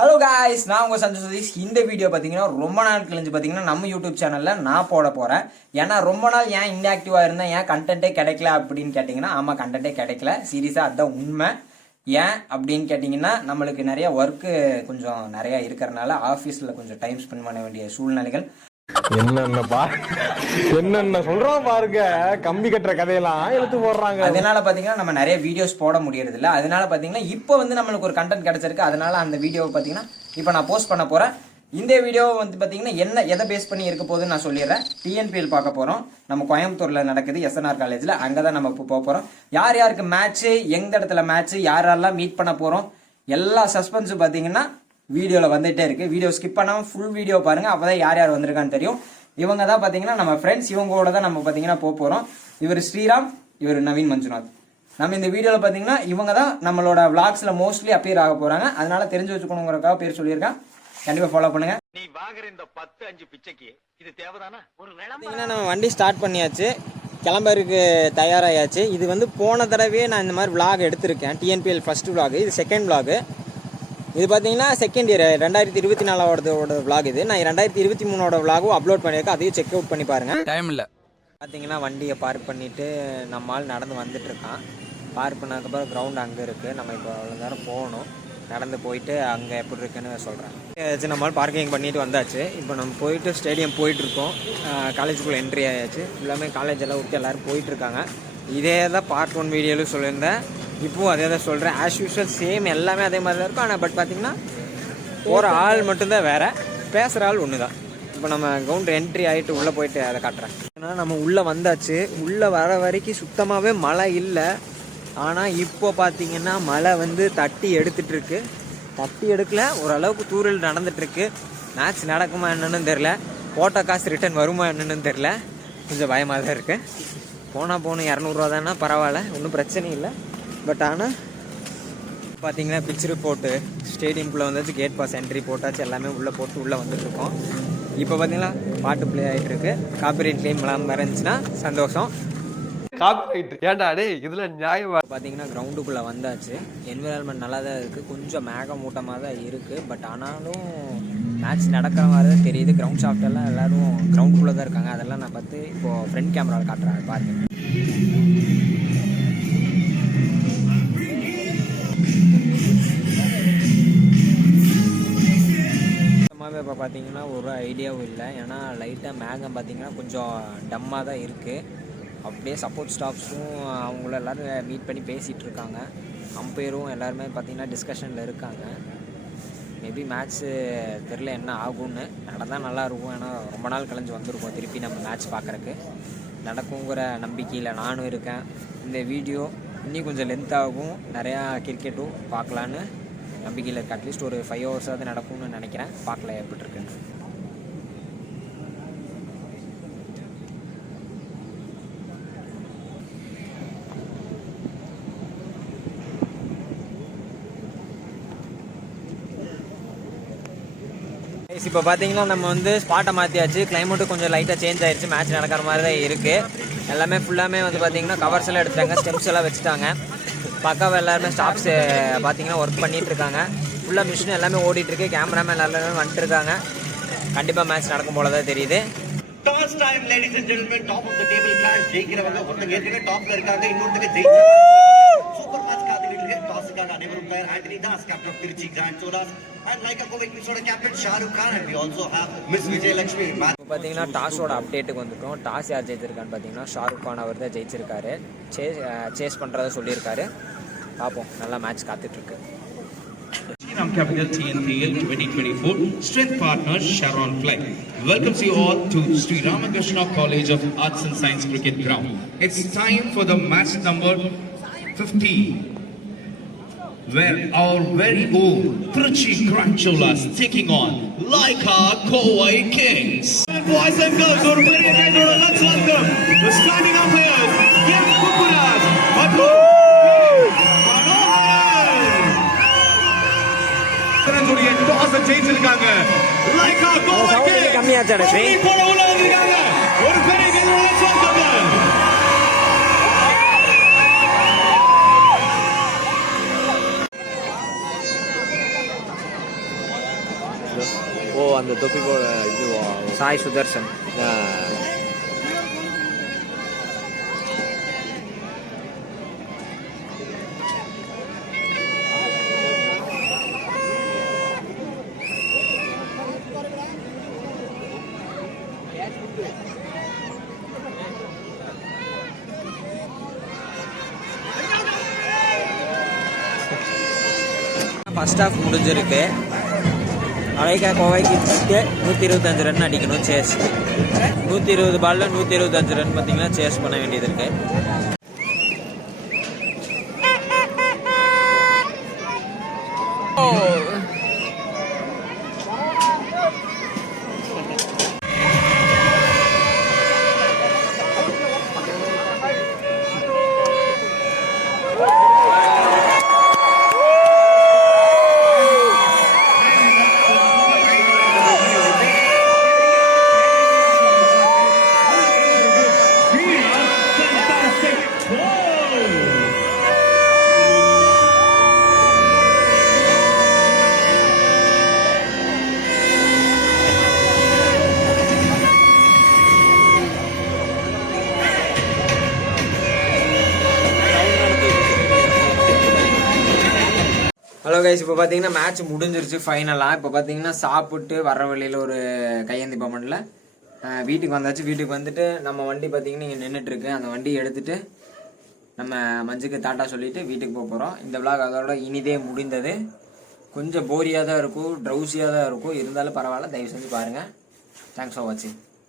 Hello guys, நான் உங்கள் சஞ்சய் சதீஷ். இந்த வீடியோ பார்த்தீங்கன்னா ரொம்ப நாள் கழிஞ்சு பார்த்தீங்கன்னா நம்ம யூடியூப் சேனலில் நான் போட போகிறேன். ஏன்னா ரொம்ப நாள் ஏன் இன்ஆக்டிவாக இருந்தேன், ஏன் கண்டென்ட்டே கிடைக்கல அப்படின்னு கேட்டிங்கன்னா, ஆமாம் கண்டென்ட்டே கிடைக்கல. சீரியஸாக அதுதான் உண்மை. ஏன் அப்படின்னு கேட்டிங்கன்னா, நம்மளுக்கு நிறைய ஒர்க்கு கொஞ்சம் நிறையா இருக்கிறனால ஆஃபீஸில் கொஞ்சம் டைம் ஸ்பெண்ட் பண்ண வேண்டிய சூழ்நிலைகள். என்னென்ன சொல்றோம் பாருங்க, கம்பி கட்டுற கதையெல்லாம் எடுத்து போடுறாங்க. அதனால பாத்தீங்கன்னா நம்ம நிறைய வீடியோஸ் போட முடியறது இல்ல. அதனால பாத்தீங்கன்னா இப்போ வந்து நம்மளுக்கு ஒரு கண்டென்ட் கிடைச்சிருக்கு. அதனால அந்த வீடியோவை பாத்தீங்கன்னா இப்போ நான் போஸ்ட் பண்ண போறேன். இந்த வீடியோ வந்து பாத்தீங்கன்னா எதை பேஸ் பண்ணி இருக்க போகுதுன்னு நான் சொல்லிடுறேன். டிஎன்பிஎல் பார்க்க போறோம். நம்ம கோயம்புத்தூர்ல நடக்குது, எஸ்என்ஆர் காலேஜ்ல. அங்கதான் நம்ம இப்போ போக போறோம். யார் யாருக்கு மேட்ச், எந்த இடத்துல மேட்ச், யாரெல்லாம் மீட் பண்ண போறோம், எல்லா சஸ்பென்ஸும் பாத்தீங்கன்னா வீடியோவில் வந்துகிட்டே இருக்குது. வீடியோ ஸ்கிப் பண்ணாமல் ஃபுல் வீடியோ பாருங்கள். அப்போ தான் யார் யார் வந்திருக்கான்னு தெரியும். இவங்க தான் பார்த்தீங்கன்னா நம்ம ஃப்ரெண்ட்ஸ். இவங்களோட தான் நம்ம பார்த்தீங்கன்னா போகிறோம். இவர் ஸ்ரீராம், இவர் நவீன் மஞ்சுநாத். நம்ம இந்த வீடியோவில் பார்த்தீங்கன்னா இவங்க தான் நம்மளோட விளாக்ஸில் மோஸ்ட்லி அப்பியர் ஆக போகிறாங்க. அதனால தெரிஞ்சு வச்சுக்கணுங்கிறக்காக பேர் சொல்லியிருக்கேன். கண்டிப்பாக ஃபாலோ பண்ணுங்க. நீ வாங்குற இந்த 10-5 பிச்சைக்கு இது தேவைதானா? ஒரு பார்த்தீங்கன்னா நம்ம வண்டி ஸ்டார்ட் பண்ணியாச்சு, கிளம்பருக்கு தயாராகியாச்சு. இது வந்து போன தடவையே நான் இந்த மாதிரி விளாக் எடுத்திருக்கேன். டிஎன்பிஎல் ஃபர்ஸ்ட் விளாக், இது செகண்ட் விளாக். இது பார்த்தீங்கன்னா செகண்ட் இயர் 2024 விளாக். இது நான் 2023 விளாகும் அப்லோட் பண்ணியிருக்கேன். அதையும் செக் அவுட் பண்ணி பாருங்க. டைம் இல்லை. பார்த்தீங்கன்னா வண்டியை பார்க் பண்ணிட்டு நம்ம ஆள் நடந்து வந்துட்டு இருக்கான். பார்க் பண்ணதுக்கப்புறம் கிரவுண்ட் அங்கே இருக்குது. நம்ம இப்போ அவ்வளோ நேரம் போகணும். நடந்து போயிட்டு அங்கே எப்படி இருக்குன்னு சொல்கிறேன். நம்ம ஆள் பார்க்கிங் பண்ணிட்டு வந்தாச்சு. இப்போ நம்ம போயிட்டு ஸ்டேடியம் போயிட்டுருக்கோம். காலேஜுக்குள்ளே என்ட்ரி ஆயாச்சு. எல்லாமே காலேஜ் எல்லாம் விட்டு எல்லோரும் போயிட்டுருக்காங்க. இதே தான் பார்ட் 1 வீடியோவில் சொல்லியிருந்தேன். இப்போவும் அதே தான் சொல்கிறேன். ஆஸ் யூஸ்வல் சேம் எல்லாமே அதே மாதிரி தான் இருக்கும். ஆனால் பட் பார்த்திங்கன்னா போகிற ஆள் மட்டும்தான் வேறு, பேசுகிற ஆள் ஒன்று தான். இப்போ நம்ம கிரவுண்ட் என்ட்ரி ஆகிட்டு உள்ளே போயிட்டு அதை காட்டுறேன். ஏன்னா நம்ம உள்ளே வந்தாச்சு. உள்ளே வர வரைக்கும் சுத்தமாகவே மழை இல்லை. ஆனால் இப்போ பார்த்திங்கன்னா மழை வந்து தட்டி எடுத்துகிட்ருக்கு. தட்டி எடுக்கல, ஓரளவுக்கு தூரல் நடந்துகிட்ருக்கு. மேட்ச் நடக்குமா என்னன்னு தெரில, போட்ட காசு ரிட்டர்ன் வருமா என்னன்னு தெரில. கொஞ்சம் பயமாக தான் இருக்குது. போனால் 200 தானே, பரவாயில்ல, ஒன்றும் பிரச்சனை இல்லை. பட் ஆனால் பார்த்தீங்கன்னா பிச் ரிப்போர்ட்டு ஸ்டேடியம்குள்ளே வந்தாச்சு. கேட் பாஸ் என்ட்ரி போட்டாச்சு. எல்லாமே உள்ளே போட்டு உள்ளே வந்துட்டுருக்கோம். இப்போ பார்த்தீங்கன்னா பாட்டு ப்ளே ஆகிட்டுருக்கு. காப்பிரைட் கிளைம் இல்லாமல் இருந்துச்சுன்னா சந்தோஷம். காப்பிரைட் ஏன்டா டே, இதில் நியாயமா? பார்த்தீங்கன்னா கிரவுண்டுக்குள்ளே வந்தாச்சு. என்விரான்மெண்ட் நல்லா தான் இருக்குது. கொஞ்சம் மேகமூட்டமாக தான் இருக்குது. பட் ஆனாலும் மேட்ச் நடக்கிற மாதிரி தான் தெரியுது. கிரவுண்ட் ஷாஃப்டெல்லாம் எல்லோரும் கிரவுண்டுக்குள்ளே தான் இருக்காங்க. அதெல்லாம் நான் பார்த்து இப்போது ஃப்ரண்ட் கேமராவில் காட்டுறேன் பாருங்கள். இப்போ பார்த்தீங்கன்னா ஒரு ஐடியாவும் இல்லை. ஏன்னா லைட்டாக மேகம் பார்த்தீங்கன்னா கொஞ்சம் டம்மாக தான் இருக்குது. அப்படியே சப்போர்ட் ஸ்டாஃப்ஸும் அவங்கள எல்லோரும் மீட் பண்ணி பேசிகிட்டு இருக்காங்க. அம்பையரும் எல்லாருமே பார்த்தீங்கன்னா டிஸ்கஷனில் இருக்காங்க. மேபி மேட்ச்சு தெரில என்ன ஆகும்னு. நடந்தால் நல்லாயிருக்கும். ஏன்னா ரொம்ப நாள் கழிஞ்சு வந்திருக்கோம் திருப்பி நம்ம மேட்ச் பார்க்குறக்கு. நடக்குங்கிற நம்பிக்கையில் நானும் இருக்கேன். இந்த வீடியோ இன்னும் கொஞ்சம் லென்த் ஆகும். நிறையா கிரிக்கெட்டும் பார்க்கலான்னு நம்பிக்கையில் இருக்குது. அட்லீஸ்ட் ஒரு 5 ஹவர்ஸாவது நடக்கும்னு நினைக்கிறேன். பார்க்கல எப்படி இருக்குன்னு. இப்போ பார்த்தீங்கன்னா நம்ம வந்து ஸ்பாட்டை மாற்றியாச்சு. கிளைமேட்டும் கொஞ்சம் லைட்டாக சேஞ்ச் ஆயிடுச்சு. மேட்ச் நடக்கிற மாதிரி தான் இருக்குது. எல்லாமே ஃபுல்லாமே வந்து பார்த்தீங்கன்னா கவர்ஸ் எல்லாம் எடுத்துட்டாங்க, ஸ்டெம்ஸ் எல்லாம் வச்சுட்டாங்க. பக்காவாக எல்லாருமே ஸ்டாஃப்ஸ் பார்த்தீங்கன்னா ஒர்க் பண்ணிகிட்டு இருக்காங்க. ஃபுல்லாக மிஷின் எல்லாமே ஓடிட்டுருக்கு. கேமராமேன் எல்லாருமே வந்துட்டு இருக்காங்க. கண்டிப்பாக மேட்ச் நடக்கும் போல தான் தெரியுது. Toss time ladies and gentlemen, top of the table class ஜெயிக்கிறவங்க ஒருத்தங்க ஏற்கனவே டாப்ல இருக்காங்க, இன்னொருத்தங்க ஜெயிச்சாங்க. சூப்பர் மேட்ச் காத்துக்கிட்டு இருக்கு. டாஸ்க்கான அனைவரும் தயார். Antony Das captain of Trichy grand Cholas and Lyca Kovai மிஸ்ஸோட captain Shahrukh Khan and we also have Miss Vijayalakshmi. பார்த்தீங்கன்னா டாஸோட அப்டேட்டுக்கு வந்துட்டோம். டாஸ் யார் ஜெயிச்சிருக்கான்னு பார்த்தீங்கன்னா ஷாருக் கான் அவர் தான் ஜெயிச்சிருக்காரு. சேஸ் பண்ணுறதை சொல்லியிருக்காரு. பார்ப்போம், நல்லா மேட்ச் காத்துட்ருக்கு. Shriram Capital TNPL 2024 strength partner Sharon Flight welcomes you all to Sri Ramakrishna College of Arts and Science Cricket Ground. It's time for the match number 15 where our very own Trichy Grancholas taking on Laika Kovai Kings. Boys and girls, or very kind of let's welcome the starting umpires Kim Kukuraj, Madhu toss ஜெயிச்சிருக்காங்க. Lyca Kovai kings கம்மியாச்சாடே போல உள்ள வந்திருக்காங்க. ஒரு பெரிய கைதட்டல் சொல்லுங்க. ஓ அந்த தொப்பி போட இதுவா? சாய் சுதர்சன். ஃபர்ஸ்ட் ஹாஃப் முடிஞ்சிருக்கு. அலைக்கா கோவைக்கு 125 ரன் அடிக்கணும் சேஸ். 120 பால்ல 125 ரன் பார்த்தீங்கன்னா சேஸ் பண்ண வேண்டியது இருக்கு. ஹலோ கைஸ், இப்போ பார்த்தீங்கன்னா மேட்ச் முடிஞ்சிருச்சு ஃபைனலாக. இப்போ பார்த்தீங்கன்னா சாப்பிட்டு வர வழியில் ஒரு கையேந்தி பவனில் வீட்டுக்கு வந்தாச்சு. வீட்டுக்கு வந்துட்டு நம்ம வண்டி பார்த்தீங்கன்னா இங்கே நின்றுட்டுருக்கு. அந்த வண்டி எடுத்துகிட்டு நம்ம மஞ்சுக்கு டாட்டா சொல்லிவிட்டு வீட்டுக்கு போக போகிறோம். இந்த விளாக் அதோட இனிதே முடிந்தது. கொஞ்சம் போரியாக தான் இருக்கும், ட்ரௌசியாக தான் இருக்கும், இருந்தாலும் பரவாயில்ல. தயவு செஞ்சு பாருங்கள். தேங்க்ஸ் ஃபார் வாட்சிங்.